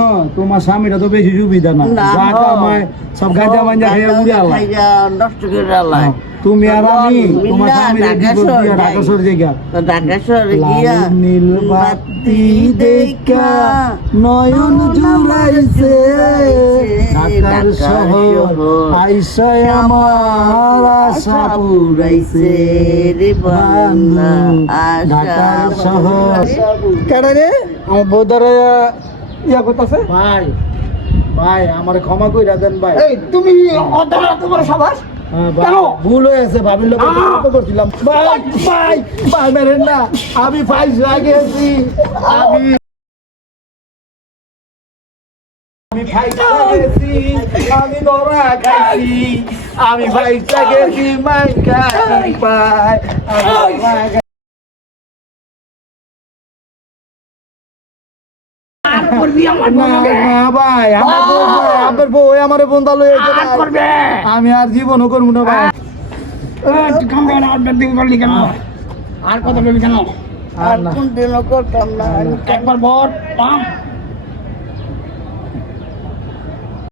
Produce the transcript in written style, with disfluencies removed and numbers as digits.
না তোমার স্বামীটা তো বেশি সুবিধা না, যা কামায় সব গাঁজা মাঞ্জা খেয়ে উড়ে আলায়, নষ্ট করে আলায়। তুমি আর আমি তোমার স্বামীর ঢাকা শহরে গিয়া ঢাকা শহরে গিয়া নীল বাতি দেখা নয়ন জুড়াইছে, ঢাকার শহর আইসায় আমার আশা পুরাইছে রে বাংলা ঢাকার শহর। কেডা রে আমার বউদারে ইয়া করতেছে। ভাই ভাই আমার ক্ষমা কইরা দেন ভাই। এই তুমি অদারা তোমার সাবাস কেন ভুল হয়েছে, ভাবির লোক করছিলাম। ভাই ভাই ভাই মেরেন না, আমি পয়সা গেছি, আমি পয়সা গেছি, আমি ধরা খাইছি, আমি পয়সা গেছি মাইকা পাই। ভাই আমার বউ আমার বন্ধা লয়ে আমি আর জীবনও করবো না ভাই। আর কথা বলবি কেন? আর কোনদিনও করতাম না। একবার বল